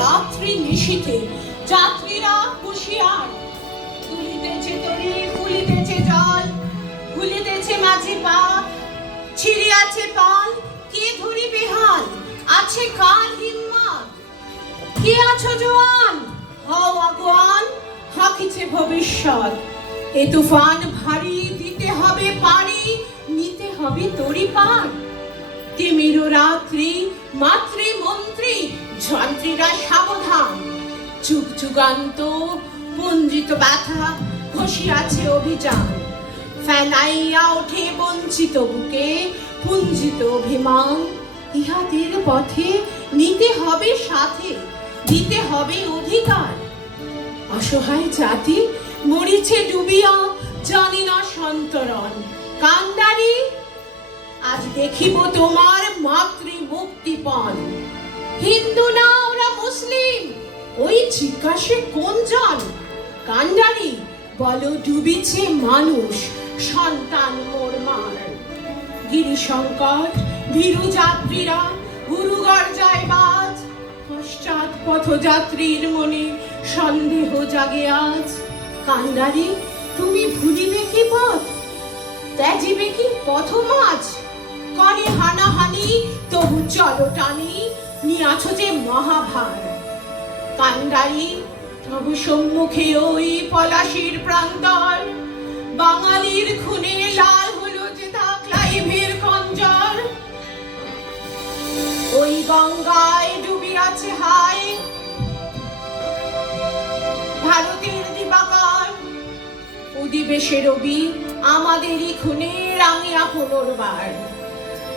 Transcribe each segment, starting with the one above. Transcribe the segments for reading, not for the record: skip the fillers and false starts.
রাত্রি নিশীথে যাত্রীরা হুঁশিয়ার। তুলিতেছে তরি, ফুলিতেছে জল, ভুলিতেছে মাঝি পাত, ছিড়িয়াছে পাল, কে ধরিবে হাল, আছে কার হিম্মত? কে আছো জোয়ান, হও আগুয়ান, হাঁকিছে ভবিষ্যৎ। এ তুফান ভারী, দিতে হবে পারি, নিতে হবে তরি পার। তিমির রাত্রি, মাতৃ মন্ত্রী, যন্ত্রীরা সাবধান। যুগ যুগান্ত পুঞ্জিত ব্যথা, ঘষিয়াছে অভিযান। ফেনাইয়া ওঠে বঞ্চিত বুকে, পুঞ্জিত অভিমান। ইহাদের পথে নিতে হবে সাথে, দিতে হবে অধিকার। অসহায় জাতি মরিছে ডুবিয়া, জানি না সন্তরণ। কান্ডারি, আজ দেখিব তোমার মাতৃ মুক্তিপণ। হিন্দু না ওরা মুসলিম, ওই জিজ্ঞাসে কোনজন? কান্ডারি, বলো ডুবিছে মানুষ, সন্তান মোর মার। গিরিশঙ্কর ভীরু যাত্রীরা গুরুগর যায় বাজ। পশ্চাৎ পথযাত্রীর মনে সন্দেহ জাগে আজ। কান্ডারি, তুমি ভুলিবে কি পথ, ত্যাজিবে কি পথমাঝ? করে হানাহানি, তবু চলো টানি, নিয়াছ যে মহাভার। কান্ডারি, তবু সম্মুখে ওই পলাশির প্রান্তর। বাঙালির খুনে লাল হলো যে ক্লাইভের খঞ্জর। ওই গঙ্গায় ডুবিয়াছে হায় ভারতের দিবাকর। উদিবে সে রবি, আমাদেরই খুনে রাঙিয়া পুনর্বার।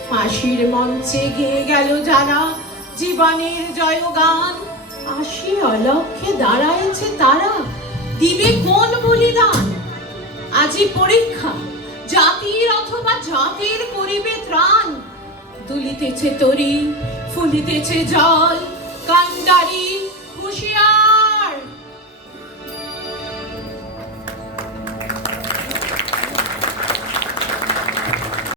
ফাঁসির মঞ্চে গেয়ে গেল যারা জীবনের জয়গান। আসি অলক্ষ্যে দাঁড়াইছে তারা, দিবে কোন বলিদান? আজি পরীক্ষা, জাতির অথবা জাতির করিবে ত্রাণ। দুলিতেছে তরি, ফুলিতেছে জল, কান্ডারি হুঁশিয়ার।